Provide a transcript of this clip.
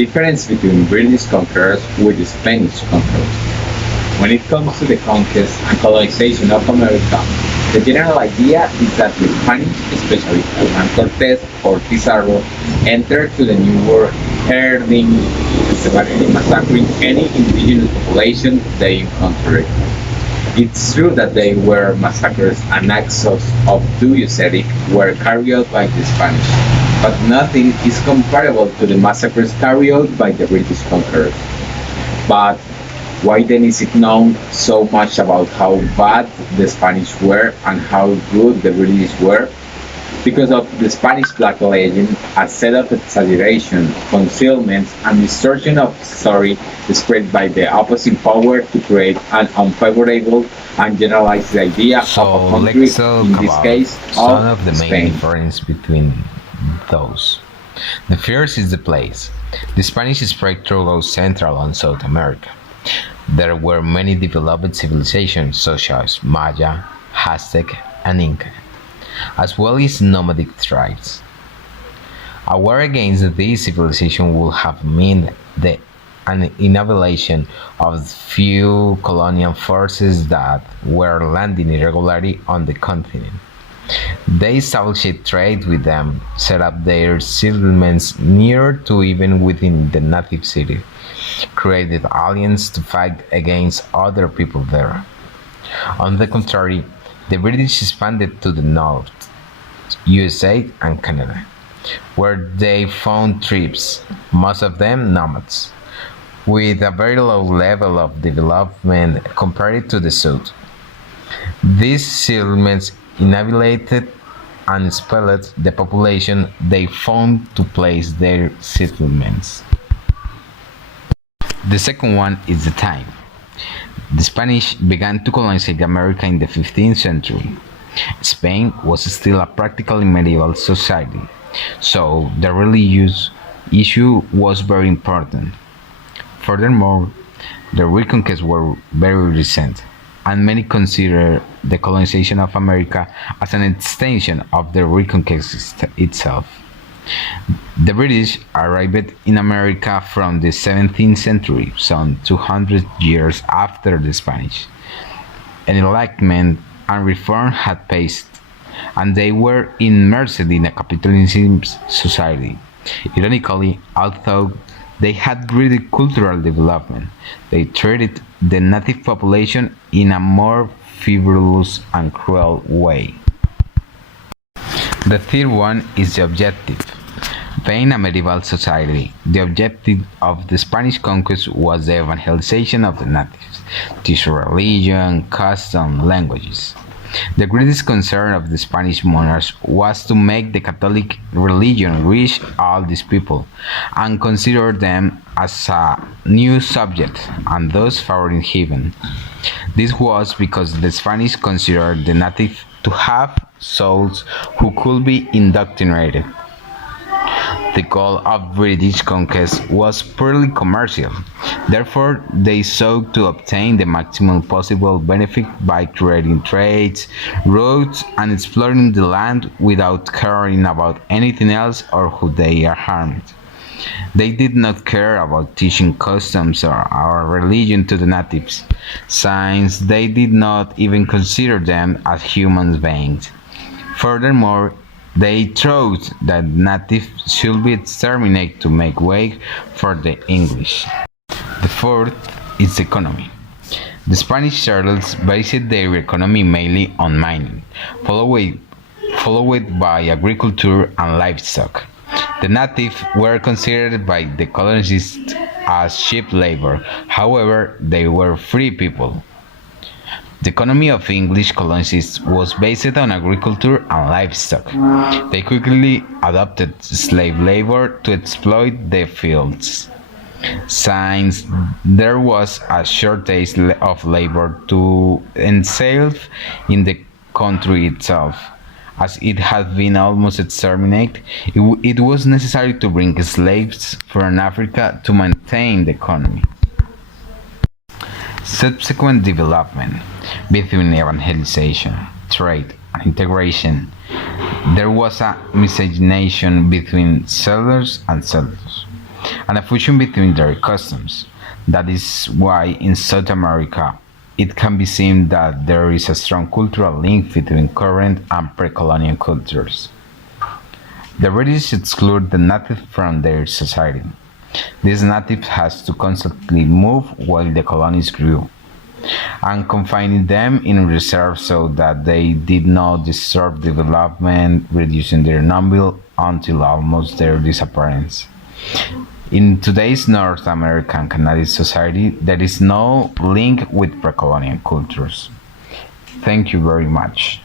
Difference between British conquerors with the Spanish conquerors. When it comes to the conquest and colonization of America, the general idea is that the Spanish, especially Hernan Cortes or Pizarro, entered to the New World herding, systematically massacring any indigenous population they encountered. It's true that they were massacres and acts of dubious ethic were carried out by the Spanish, but nothing is comparable to the massacres carried out by the British conquerors. But why then is it known so much about how bad the Spanish were and how good the British were? Because of the Spanish Black Legend, a set of exaggeration, concealments, and distortion of story spread by the opposing power to create an unfavorable and generalized idea of a So country, let's talk in this about case some of of the main Spain. difference between those. The first is the place. The Spanish spread throughout Central and South America. There were many developed civilizations such as Maya, Aztec, and Inca, as well as nomadic tribes. A war against these civilizations would have meant the annihilation of few colonial forces that were landing irregularly on the continent. They established trade with them, set up their settlements near to even within the native city, created alliances to fight against other people there. On the contrary, the British expanded to the north, USA and Canada, where they found tribes, most of them nomads, with a very low level of development compared to the south. These settlements inhabited and expelled the population they found to place their settlements. The second one is the time. The Spanish began to colonize America in the 15th century. Spain was still a practically medieval society, so the religious issue was very important. Furthermore, the reconquests were very recent, and many consider the colonization of America as an extension of the reconquest itself. The British arrived in America from the 17th century, some 200 years after the Spanish. Enlightenment and reform had passed, and they were immersed in a capitalist society. Ironically, although they had great cultural development, they treated the native population in a more frivolous and cruel way. The third one is the objective. Being a medieval society, the objective of the Spanish conquest was the evangelization of the natives, teach religion, custom, languages. The greatest concern of the Spanish monarchs was to make the Catholic religion reach all these people and consider them as a new subject and thus favoring heaven. This was because the Spanish considered the native to have souls who could be indoctrinated. The goal of British conquest was purely commercial, therefore they sought to obtain the maximum possible benefit by creating trades, routes, and exploring the land without caring about anything else or who they are harmed. They did not care about teaching customs or our religion to the natives, since they did not even consider them as human beings. Furthermore, they thought that natives should be exterminated to make way for the English. The fourth is the economy. The Spanish settlers based their economy mainly on mining, followed by agriculture and livestock. The natives were considered by the colonists as cheap labor, however, they were free people. The economy of English colonists was based on agriculture and livestock. They quickly adopted slave labor to exploit the fields. Since there was a shortage of labor to enslave in the country itself, as it had been almost exterminated, it was necessary to bring slaves from Africa to maintain the economy. Subsequent development between evangelization, trade, and integration, there was a miscegenation between settlers and settlers. and a fusion between their customs. That is why in South America it can be seen that there is a strong cultural link between current and pre-colonial cultures. The British exclude the native from their society. This native has to constantly move while the colonies grew, and confining them in reserve so that they did not disturb development, reducing their number until almost their disappearance. In today's North American Canadian society, there is no link with pre-colonial cultures. Thank you very much.